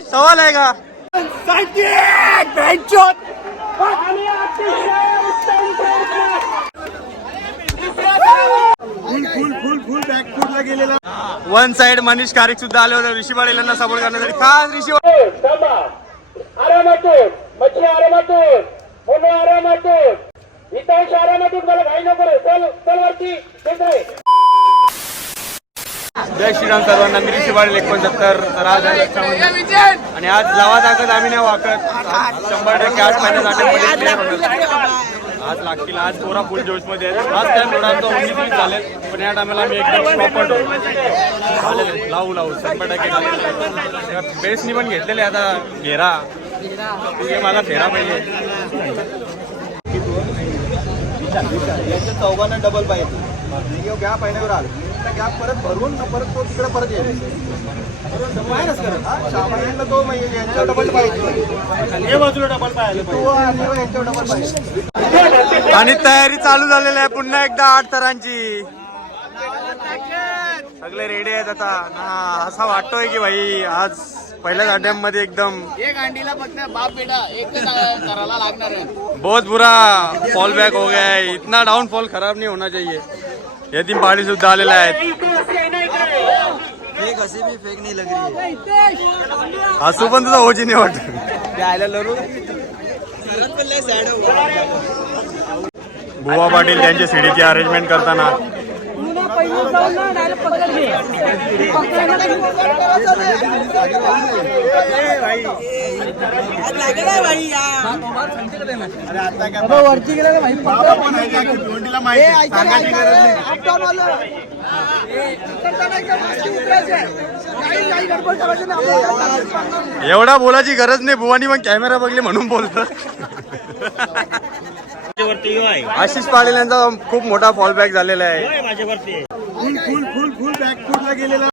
सवाल आहे का फुल फुल फुल फुल बॅकफुटला गेलेला वन साइड मनीष कारिक सुद्धा आले होते ऋषी पाटील सपोर्ट करण्यासाठी. खास ऋषी आरामातून मच्छी आरामातून म्हणून आरामातून मला घाई नको रे. चल चल वरती. जय श्रीराम सर्वांना मी पाटील एकोणसत्तर तर आज. आणि आज लावा ताकद आम्ही नाही वाकत. आज शंभर टक्के आठ महिन्यासाठी आज लागतील आज पोरा फुल जोशमध्ये आहेत. आज त्या थोडा उन्नीस वीस झाले पण या टायमाला आम्ही एकदम प्रॉपर झालेले लावू लावू शंभर टक्के बेसनी पण घेतलेले आता घेरा. तुझे माझा फेरा पाहिजे. चौघांना डबल पाहिजे. पाहिल्यावर आला. गॅप परत भरून न परत तो तिकडे परत येईल. मायनस करत हा सामान्यांना तो यांच्यावर डबल पाहिजे हे बाजूला डबल पाहिजे. तो आणि यांच्यावर डबल पाहिजे आणि तयारी चालू झालेली आहे पुन्हा एकदा आठ तरांची. सगळे रेडी आहेत आता. हा असा वाटतोय की भाई आज पहिल्याच अड्ड्यामध्ये एकदम एक अंडीला फक्त बाप बेटा एक करायला लागणार आहे. बहुत बुरा फॉल बैक हो गया है. इतना डाउन फॉल खराब नहीं होना चाहिए. यतीम पहाड़ी सुद्धा आलेला आहेत. हसू पण तुझा ओजी नाही वाटत. बुवा पाटील त्यांची सीडीची अरेंजमेंट करताना गरज नाही एवढा बोलायची गरज नाही. बुवानी मग कॅमेरा बघले म्हणून बोलत. आशिष पाटील यांचा खूप मोठा फॉल बॅक झालेला आहे. फुल फुल फुल फुल बॅकफुटला गेलेला.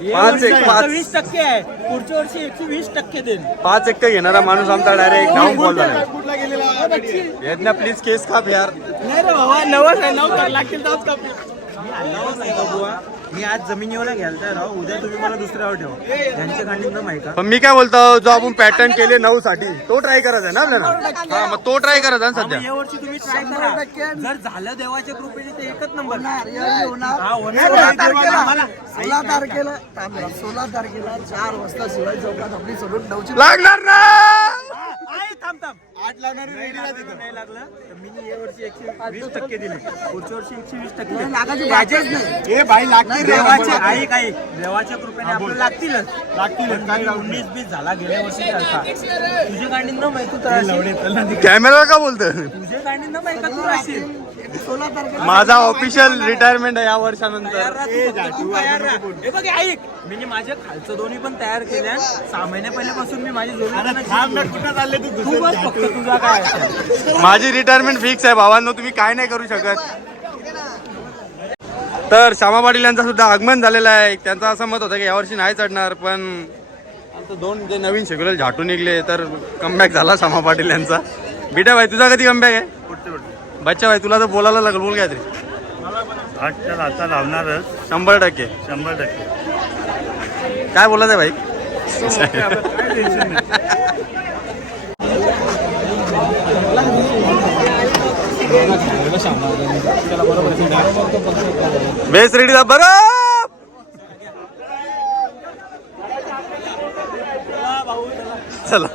पाच एक पाच. वीस टक्के आहे. पुढच्या वर्षी एकशे वीस टक्के देईल. पाच एक घेणारा माणूस आमचा डायरेक्ट डाऊन फॉल झाला. बॅकफुटला गेलेला. यज्ञ प्लीज केस खाप यार नाही रे बाबा नवस आहे नऊ लागतील तेव्हाच कापू. नाही का बुवा? मी आज जमिनीवर घ्यालता राव. उद्या तुम्ही मला दुसऱ्यावर ठेवा. यांच्या खांडीचं माहिती का? पण मी काय बोलतो जो आपण पॅटर्न केले नऊ साठी तो ट्राय करायचा आहे ना आपल्याला? हा मग तो ट्राय करायचा आहे ना सध्या. या वर्षी तुम्ही ट्राय करा. जर झालं देवाच्या कृपेने तर एकच नंबर हा, होणार. सोळा तारखेला. थांबा, सोळा तारखेला चार वाजता शिवाजी चौकात आपली सलूट नऊची लागणार ना आहे, थांब थांब आठ लागणार नाही लागलं? तर मी या वर्षी एकशे वीस टक्के दिले. पुढच्या वर्षी एकशे वीस टक्के दिले. लागायची त्याचे- बातच नाही. ए भाई लागतील रे देवाचे आहे काही देवाच्या कृपेने आपल्याला लागतीलच. लागतील काही उन्नीस बीस झाला गेल्या वर्षी सारखा तुझे गांडीन ना माहिती तर असेल. कॅमेरा का बोलतो तुझे गांडीन ना माहिती का तू असेल माझा ऑफिशियल रिटायरमेंट आहे या वर्षानंतर. हे बघ ऐक. मी माझे खालचं दोन्ही पण तयार केल्या सहा महिन्या पहिल्यापासून मी माझी तू? बस फक्त तुझा काय. माझी रिटायरमेंट फिक्स आहे भावांनो तुम्ही काय नाही करू शकत. तर श्यामा पाटील यांचा सुद्धा आगमन झालेलं आहे. त्यांचं असं मत होतं की यावर्षी नाही चढणार पण आमचं दोन जे नवीन शेड्यूल झाटून निघले तर कमबॅक झाला श्यामा पाटील यांचा. बिटा भाई तुझा कधी कमबॅक आहे? बच्चा भाई तुला तर बोलायला लागेल बोल काय तरी आजच्या आता लावणारच. शंभर टक्के. शंभर टक्के. काय बोलायचं आहे भाई? बेस रेडी दा बरं चला.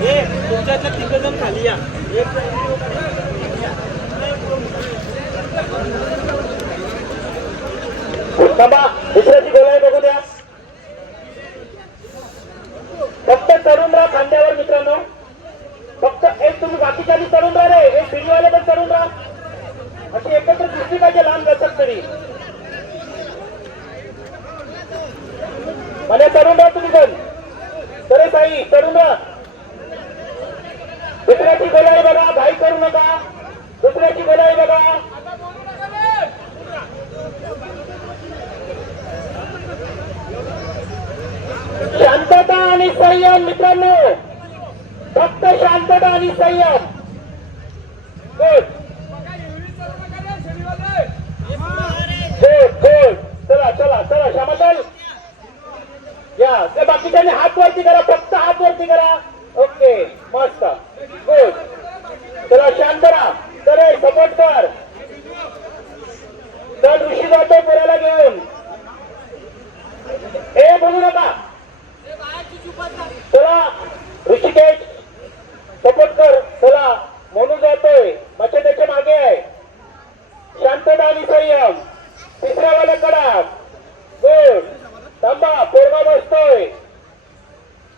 हे तुमच्यातलं जण खाली या. थांबा दुसऱ्याची गोलाई बघू द्या. फक्त तरुण राहा खांद्यावर मित्रांनो. फक्त एक तुम्ही बाकीच्या तरुण राहा रे. एक पण तरुण राहा. अशी एकत्र दिसली पाहिजे लहान बसत तरी. म्हणजे तरुण राहा तुम्ही पण. तरे ताई तरुण राहा. दुसऱ्याची गोलाई बघा घाई करू नका. दुसऱ्याची गोलाई बघा. शांतता आणि संयम मित्रांनो. फक्त शांतता आणि संयम. चला चला चला श्यामल. ते बाकीच्या हात वरती करा फक्त हात वरती करा. ओके मस्त गुड. चला शांत राहा तर सपोर्ट कर चल ऋषी जातो पुऱ्याला घेऊन हे बोलू नका चला ऋषिकेश सपोर्ट कर चला म्हणून जातोय मच्छा त्याच्यामागे आहे शांतता आणि संयम तिसऱ्या वाला कडा गुड थांबा पोरगा बसतोय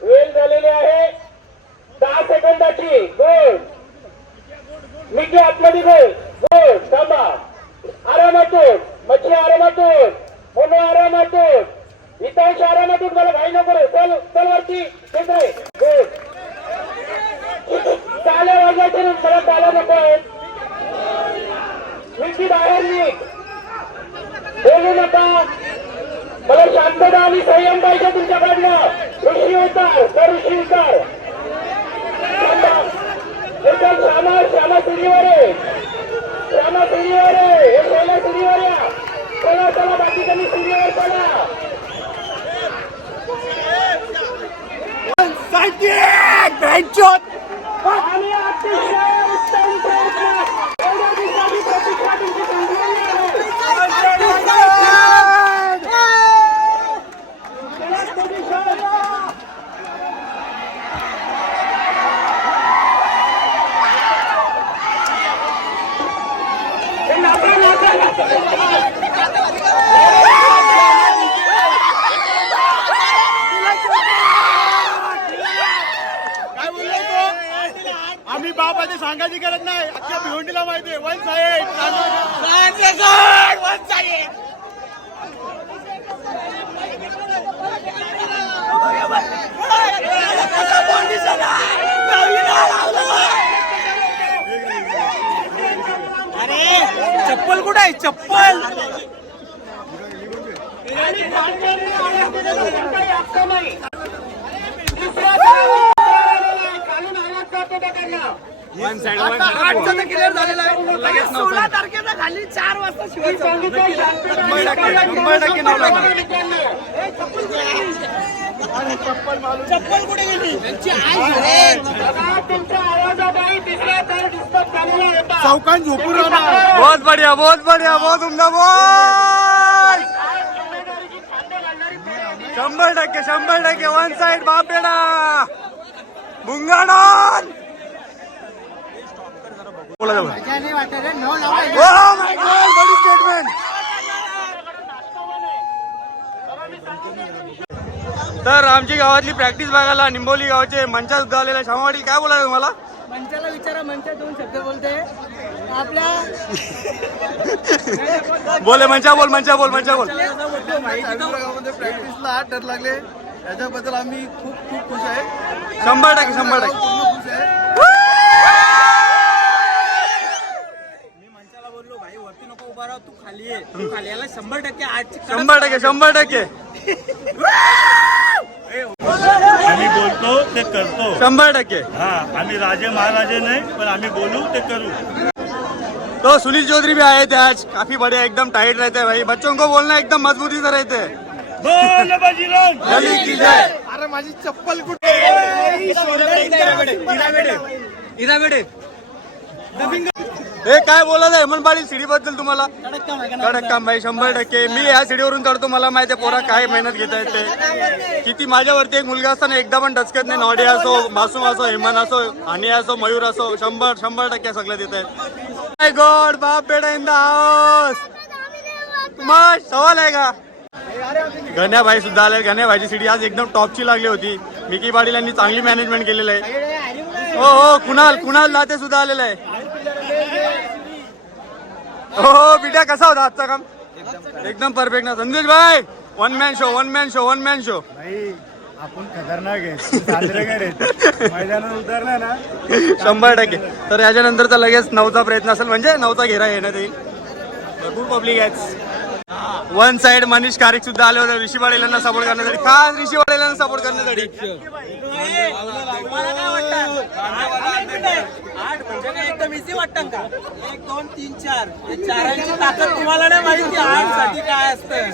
वेळ झालेली आहे दहा सेकंदाची गोल. मिकी आतमध्ये गोल. गोल थांबा. आरामातून मच्छी आरामातून म्हणून आरामातून. हितांश आरामातून मला घाई नको चल चल वरती. केंद्रे गोल. गुड टाळ्या वाजवायचे मला टाळ्या नको आहेत. मिकी बाहेर निघ. बोलू नका. मला शांतता आणि संयम पाहिजे तुमच्याकडनं. ऋषी उतार तर ऋषी उतार. एकदम श्यामा श्यामा सिडीवर आहे श्यामा सिडीवर आहे हे पहिल्या सिडीवर या चला चला बाकीच्यांनी सिडीवर चला आणि अतिशय उत्तम प्रयत्न. एवढ्या दिवसाची प्रतीक्षा तुमची संपलेली आहे. चला, तुम्ही शोधा. हे नाका, नाका, नाका. काय बोललो बाबाची सांगायची गरज नाही. अख्ख्या भिवंडीला माहिती आहे. One side. चप्पल कुठं आहे? चप्पल. दिल्यानंतर काही अर्थ नाही. क्लिअर झालेलं आहे. सोळा तारखेला खाली चार वाजता शिवाय तुमच्या तिसरा झालेला होता. चौकान झोपून राहणार. बहुत बढिया बहुत बढिया बहुत उमदा बोल. शंभर टक्के शंभर टक्के वन साईड बापेडा बुंगाडन. बोला. जाऊ Oh my God, Badi statement. तर आमची गावातली प्रॅक्टिस बघायला निंबोली गावचे मंचा सुद्धा आलेला शामावाडी काय बोलायचं तुम्हाला? मंचाला विचारा मंचा दोन शब्द बोलते. आपल्या बोले मंचा बोल मंचा बोल मंचा बोल. प्रॅक्टिसला आठ डर लागले. याच्याबद्दल आम्ही खूप खूप खुश आहे. शंभर टक्के शंभर टक्के पूर्ण खुश आहे मी मंचाला बोललो भाई वरती नको उभा राहा तू खाली आहे तू खाली याला शंभर टक्के शंभर टक्के शंभर टक्के. आम्ही बोलतो ते करतो. शंभर टक्के. हा आम्ही राजे महाराजे नाही पण आम्ही बोलू ते करू. तो सुनील चौधरी भी आए थे आज. काफी बढ़िया एकदम टाइट रहते हैं भाई. बच्चों को बोलना एकदम मजबूती से रहते. हैं बोल बजरंग गली की जय. अरे माझी चप्पल कुठे? हे काय बोलत आहे? हेमंतपाडी सिडी बद्दल तुम्हाला? कडक काम भाई शंभर टक्के. मी या सिडीवरून चढतो मला माहिती आहे पोरा काय मेहनत घेत आहेत ते. किती माझ्यावरती एक मुलगा असताना एकदा पण डचकत नाही. नॉडे असो मासूम असो हेमन असो हानी असो मयूर असो शंभर शंभर टक्के सगळं देत आहेत. माय गॉड बाप बेटा इन द हाऊस मग सवाल आहे का? गण्याभाई सुद्धा आले गण्याभाईची सिडी आज एकदम टॉपची लागली होती. मिकी पाटील यांनी चांगली मॅनेजमेंट केलेलं आहे. हो हो कुणाल कुणाल लाते सुद्धा आलेलं आहे. हो हो बिट्या कसा होता आजचा काम? एकदम परफेक्ट ना. संदेश भाई one man show one man show one man show आपण खतरनाक आहे. साजरे करे मैदानात उतरला ना शंभर टक्के. तर याच्यानंतरचा लगेच नऊचा प्रयत्न असेल म्हणजे नऊचा घेरा येण्यात येईल. भरपूर पब्लिक आहे वन साइड मनीष कारिक सुद्धा आले होते ऋषी वाडेलांना सपोर्ट करण्यासाठी. खास ऋषी वाडेलांना सपोर्ट करण्यासाठी. तुम्हाला काय वाटतं? आठ म्हणजे काय एकदम इझी वाटतं का? एक दोन तीन चार. हे चारांची ताकद तुम्हाला नाही माहिती. आठसाठी काय असतं?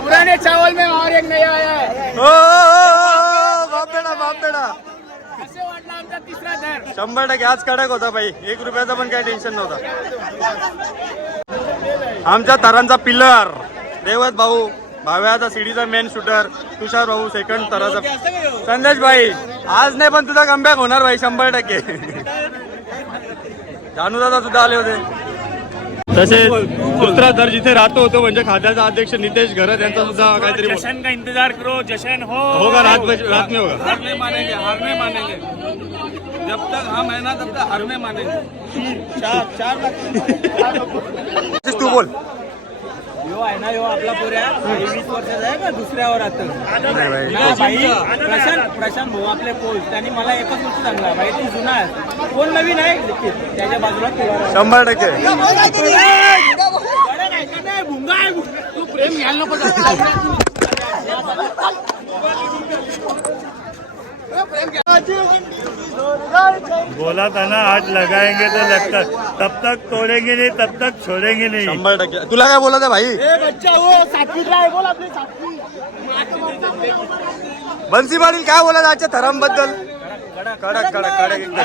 पुराने चावल में और एक नया आया है। ओ, ओ, ओ, बाप बेटा बाप बेटा असे वाटला आमचा तिसरा दर शंभर टक्के आज कडक होता भाई एक रुपयाचा पण काही टेन्शन नव्हता. आमच्या तरांचा पिल्लर देवत भाऊ भाव्याचा सीडीचा मेन शूटर तुषार भाऊ सेकंड तराचा. संदेश भाई आज नाही पण तुझा कमबॅक होणार भाई शंभर टक्के. जानू दादा सुद्धा आले होते. तसेच दुसरा दर जिथे राहतो होतो म्हणजे खात्याचा अध्यक्ष नितेश घरत यांचा सुद्धा काहीतरी बोल- जशन का इंतजार करो जशन हो. होगा रात में होगा. मानेंगे मानेंगे. जब तक हम है ना तब तक हार नहीं मानेंगे तू बोल यो आहे ना यो आपला पोऱ्या वीस वर्षाचा आहे का दुसऱ्यावर आता ना भाई प्रशांत प्रशांत भाऊ आपले पोच त्यांनी मला एकच गोष्ट सांगला भाई तू जुना आहे कोण नवीन आहे त्याच्या बाजूला. शंभर टक्के तू प्रेम घ्यायला नको बोला था ना आज लगाएंगे तो लगता तब तक तोड़ेंगे नहीं तब तक छोड़ेंगे नहीं। शंभर टक्के। तुला काय बोलायचं भाई? बन्सी पाटील काय बोलायचं आजच्या थरांबद्दल? कडक कडक कडक एकदम.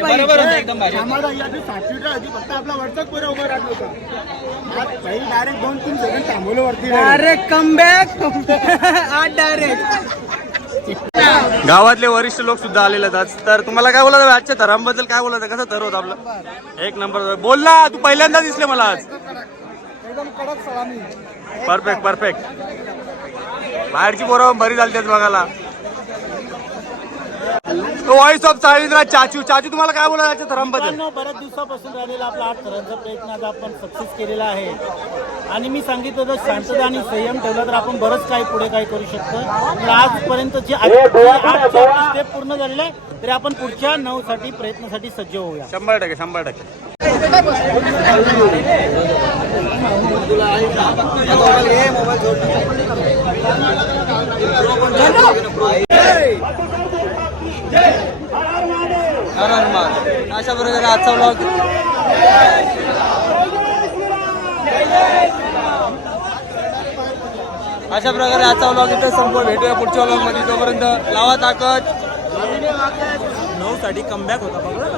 बरोबर होतं एकदम भारी. डायरेक्ट कम बॅक आज डायरेक्ट गावातले वरिष्ठ लोक सुद्धा आलेले आहेत आज. तर तुम्हाला काय बोलायचं? आजच्या थरांबद्दल काय बोलायचं? कसं थर होतं आपलं? एक नंबर बोल ना तू पहिल्यांदा दिसले मला आज. एकदम कडक सलामी. परफेक्ट परफेक्ट बाहेरची पोरं बरी झाली बघायला. तो वॉइस ऑफ चाळीसराज चाचू. चाचू तुम्हाला काय बोलायचं आजच्या थरांबद्दल बऱ्याच दिवसापासून राहिलेला आपला आठ थरांचा प्रयत्न आज आपण सक्सेस केलेला आहे. आणि मी सांगितलं तर शांतता आणि संयम ठेवला तर आपण बरंच काही पुढे काही करू शकतो. आजपर्यंत जे स्टेप पूर्ण झालेले आहे तरी आपण पुढच्या नऊ साठी प्रयत्नासाठी सज्ज होऊया. शंभर टक्के शंभर टक्के. अशा प्रकारे आजचा ब्लॉग अशा प्रकारे आजचा ब्लॉग इथं संपूर्ण भेटूया पुढच्या ब्लॉगमध्ये. तोपर्यंत लावा ताकद. नऊ साठी कमबॅक होता बघा.